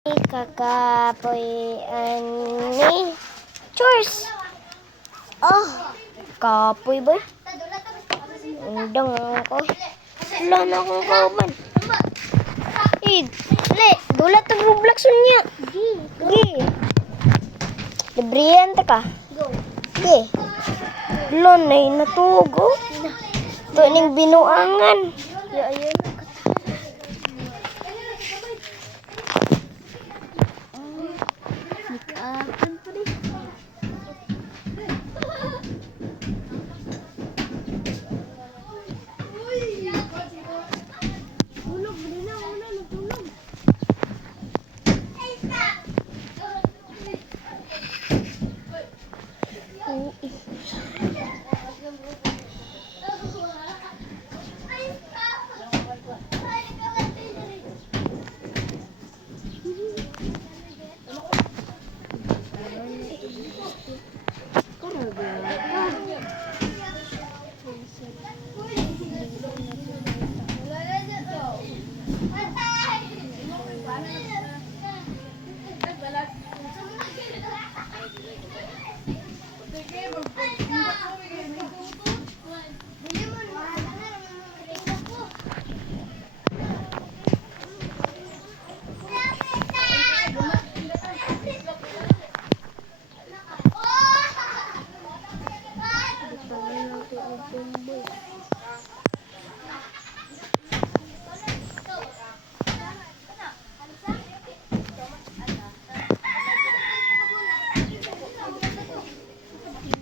Kakapoy ani chores. Oh, kapoy ba? Undang ko. Wala na akong kauban. Le, dulat ang Roblox niya. Gi. Libriyan ta ka. Gi. Lon na natugo. To ning binuangan. Ya ayun.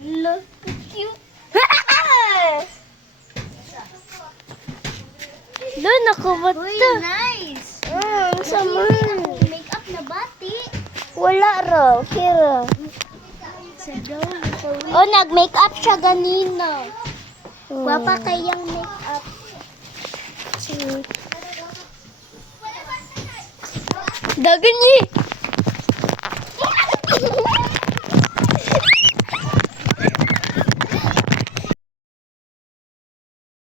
Look cute. Doon ako ba ito? Uy, nice! Sama. Make-up na bati. Wala raw. Kira. Oh, nag-make-up siya ganina. Hmm. Guwapa kayang make-up. Dagan niya.